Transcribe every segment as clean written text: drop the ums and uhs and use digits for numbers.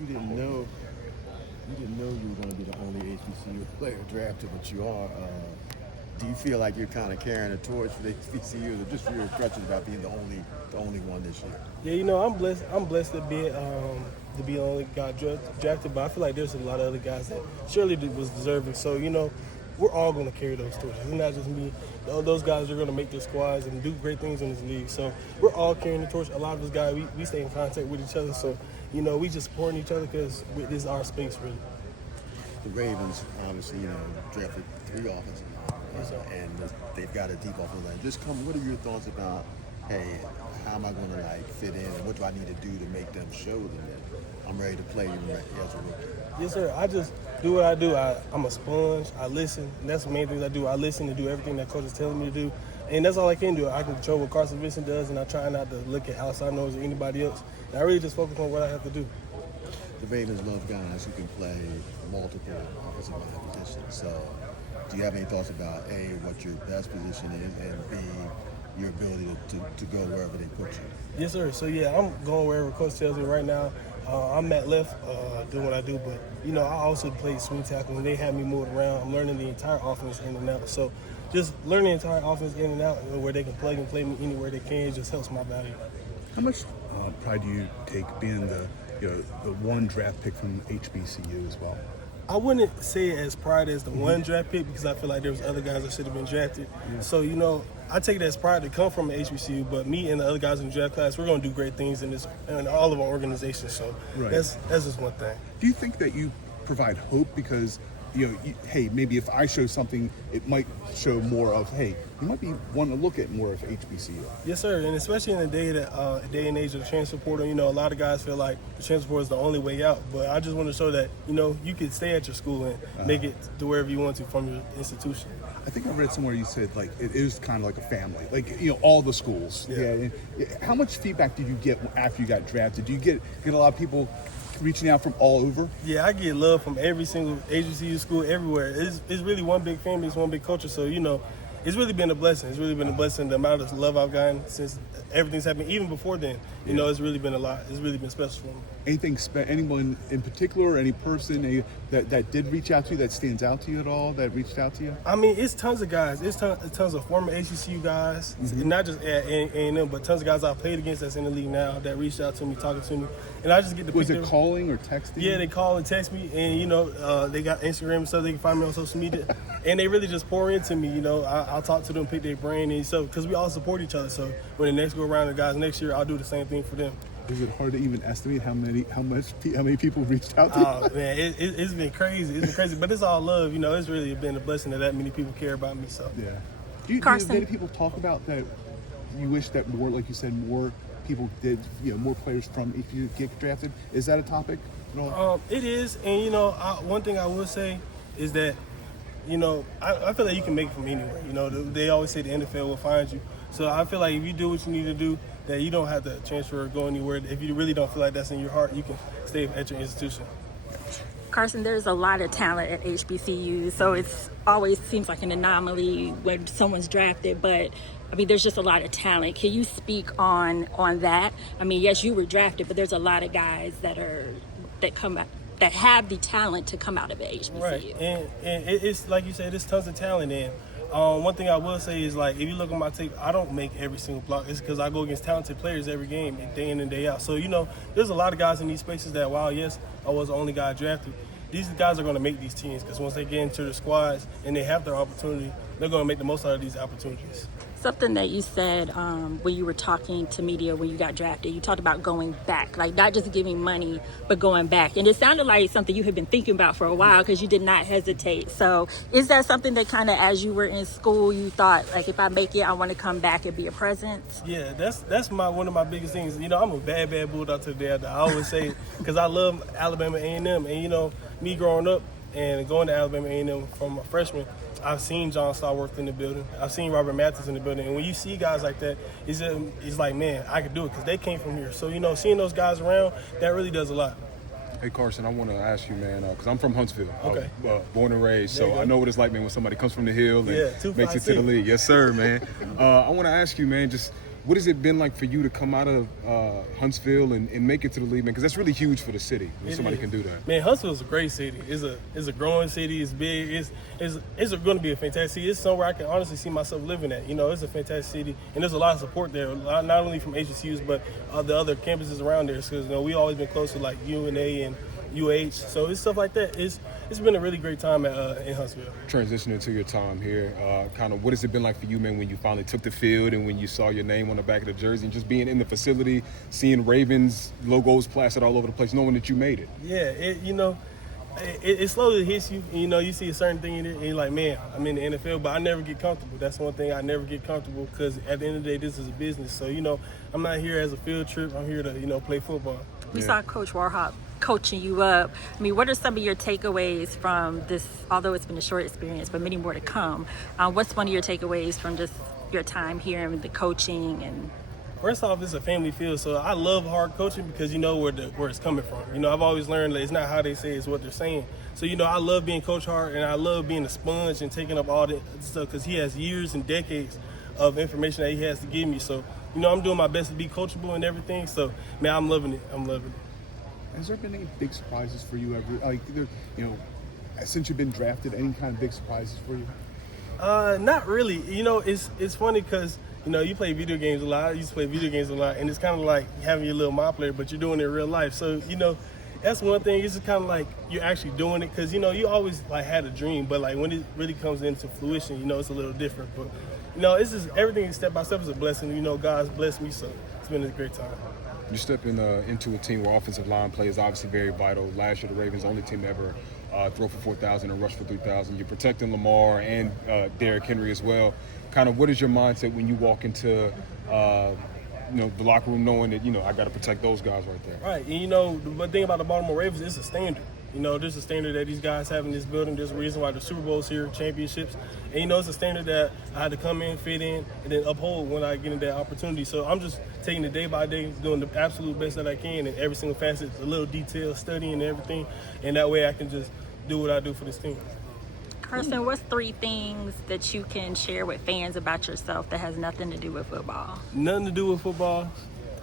you didn't know you were going to be the only HBCU player drafted, but you are. Do you feel like you're kind of carrying a torch for the HBCU, or just feel pressure about being the only one this year? Yeah, I'm blessed. I'm blessed to be the only guy drafted, but I feel like there's a lot of other guys that surely was deserving. So we're all going to carry those torches. It's not just me. Those guys are going to make the squads and do great things in this league. So we're all carrying the torch. A lot of us guys, we stay in contact with each other. So we just supporting each other because this is our space, really. The Ravens, obviously, drafted 3 offensive and they've got a deep offensive line. What are your thoughts about, hey, how am I going to fit in, and what do I need to do to make them show them that I'm ready to play even as a rookie? Yes, sir. I just do what I do. I'm a sponge. I listen. And that's the main things I do. I listen to do everything that coach is telling me to do. And that's all I can do. I can control what Carson Vinson does, and I try not to look at outside noise or anybody else. And I really just focus on what I have to do. The Ravens love guys who can play multiple offensive line positions. So do you have any thoughts about, A, what your best position is, and B, your ability to go wherever they put you? Yes, sir. So, I'm going wherever coach tells me right now. I'm at left doing what I do, but, I also play swing tackle. When they have me moved around, I'm learning the entire offense in and out. So just learning the entire offense in and out, where they can plug and play me anywhere they can, just helps my value. How much pride do you take being the one draft pick from HBCU as well? I wouldn't say it as pride as the one draft pick, because I feel like there was other guys that should have been drafted. Yeah. So, I take it as pride to come from HBCU, but me and the other guys in the draft class, we're going to do great things in all of our organizations. So that's just one thing. Do you think that you provide hope because, hey, maybe if I show something, it might show more of, hey, you might be wanting to look at more of HBCU? Yes, sir, and especially in the day and age of the transfer portal, a lot of guys feel like the transfer portal is the only way out. But I just want to show that, you can stay at your school and make it to wherever you want to from your institution. I think I read somewhere you said, it is kind of like a family, all the schools. Yeah. How much feedback did you get after you got drafted? Do you get a lot of people reaching out from all over? Yeah, I get love from every single HBCU school everywhere. It's really one big family, it's one big culture. So, it's really been a blessing. It's really been a blessing, the amount of love I've gotten since everything's happened. Even before then, it's really been a lot. It's really been special for me. Anyone in particular, any person that did reach out to you, that stands out to you at all, that reached out to you? I mean, it's tons of guys. It's tons of former HBCU guys, not just at A&M, but tons of guys I've played against that's in the league now that reached out to me, talking to me. And I just get the Was it calling or texting? Yeah, they call and text me, and they got Instagram, so they can find me on social media, and they really just pour into me. I'll talk to them, pick their brain, and so because we all support each other. So when the next go around, the guys next year, I'll do the same thing for them. Is it hard to even estimate how many people reached out to you? Oh man, it's been crazy. It's been crazy, but it's all love. It's really been a blessing that many people care about me. So yeah. Do many people talk about that? You wish that more, like you said, more people did, more players from if you get drafted. Is that a topic at all? It is, and one thing I will say is that I feel like you can make it from anywhere. They always say the NFL will find you. So I feel like if you do what you need to do, that you don't have to transfer or go anywhere. If you really don't feel like that's in your heart, you can stay at your institution. Carson, there's a lot of talent at HBCU, so it's always seems like an anomaly when someone's drafted, but I mean, there's just a lot of talent. Can you speak on that? I mean, yes, you were drafted, but there's a lot of guys that have the talent to come out of the HBCU. Right, and it's like you said, there's tons of talent in. One thing I will say is, if you look at my tape, I don't make every single block. It's because I go against talented players every game, day in and day out. So, there's a lot of guys in these spaces that, while, yes, I was the only guy drafted, these guys are going to make these teams, because once they get into the squads and they have their opportunity, they're going to make the most out of these opportunities. Something that you said when you were talking to media when you got drafted, you talked about going back, not just giving money, but going back. And it sounded like something you had been thinking about for a while, because you did not hesitate. So is that something that kind of, as you were in school, you thought, if I make it, I want to come back and be a presence? Yeah, that's one of my biggest things. I'm a bad bulldog to the day after. I always say it, because I love Alabama A&M. And, me growing up and going to Alabama A&M from a freshman, I've seen John Stallworth in the building. I've seen Robert Mathis in the building. And when you see guys like that, it's like, man, I could do it, because they came from here. So, seeing those guys around, that really does a lot. Hey, Carson, I want to ask you, man, because I'm from Huntsville. Okay. I was, born and raised, so I know what it's like, man, when somebody comes from the hill and makes it to the league. Yes, sir, man. I want to ask you, man, just, what has it been like for you to come out of Huntsville and make it to the league, man? Because that's really huge for the city when somebody can do that. Man, Huntsville's a great city. It's a growing city. It's big. It's going to be a fantastic city. It's somewhere I can honestly see myself living at. You know, it's a fantastic city, and there's a lot of support there, not only from HBCUs but the other campuses around there. Because we always been close to like UNA and UH, so it's stuff like that. It's been a really great time in Huntsville. Transitioning to your time here, kind of what has it been like for you, man, when you finally took the field and when you saw your name on the back of the jersey and just being in the facility, seeing Ravens logos plastered all over the place, knowing that you made it? Yeah, it slowly hits you. You know, you see a certain thing in it, and you're like, man, I'm in the NFL, but I never get comfortable. That's one thing, I never get comfortable, because at the end of the day, this is a business. So, you know, I'm not here as a field trip. I'm here to, you know, play football. We saw Coach Warhawk coaching you up. I mean, what are some of your takeaways from this, although it's been a short experience, but many more to come? What's one of your takeaways from just your time here and the coaching? And first off, it's a family field, so I love hard coaching because you know where it's coming from. You know, I've always learned that it's not how they say, it's what they're saying. So, you know, I love being Coach Hart, and I love being a sponge and taking up all the stuff because he has years and decades of information that he has to give me. So, you know, I'm doing my best to be coachable and everything. So, man, I'm loving it. I'm loving it. Has there been any big surprises for you ever? Like, you know, since you've been drafted, any kind of big surprises for you? Not really. You know, it's funny because, you know, you play video games a lot. I used to play video games a lot, and it's kind of like having your little my player, but you're doing it in real life. So, you know, that's one thing. It's just kind of like you're actually doing it because, you know, you always like had a dream, but like when it really comes into fruition, you know, it's a little different. But, you know, it's just everything step by step is a blessing. You know, God's blessed me, so it's been a great time. You're stepping into a team where offensive line play is obviously very vital. Last year, the Ravens, the only team to ever throw for 4,000 and rush for 3,000. You're protecting Lamar and Derrick Henry as well. Kind of what is your mindset when you walk into you know, the locker room knowing that, you know, I got to protect those guys right there? Right, and you know, the thing about the Baltimore Ravens is a standard. You know, there's a standard that these guys have in this building. There's a reason why the Super Bowl's here, championships. And, you know, it's a standard that I had to come in, fit in, and then uphold when I get in that opportunity. So I'm just taking it day by day, doing the absolute best that I can in every single facet, a little detail, studying and everything. And that way I can just do what I do for this team. Carson, what's 3 things that you can share with fans about yourself that has nothing to do with football? Nothing to do with football.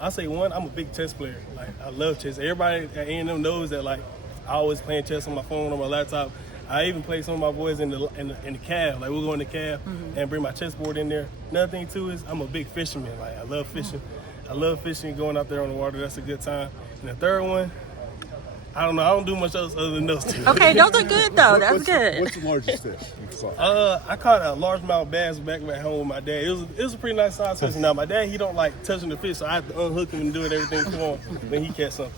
I say one, I'm a big chess player. Like, I love chess. Everybody at A&M knows that, like, I always playing chess on my phone, on my laptop. I even play some of my boys in the cab. Like, we'll go in the cab and bring my chessboard in there. Another thing, too, is I'm a big fisherman. Like, I love fishing. I love fishing, going out there on the water. That's a good time. And the third one, I don't know. I don't do much else other than those 2. Okay, those are good, though. That's good. What's the largest fish you caught? I caught a largemouth bass back at home with my dad. It was a pretty nice size fish. Now, my dad, he don't like touching the fish, so I have to unhook him and do everything for him when he catch something.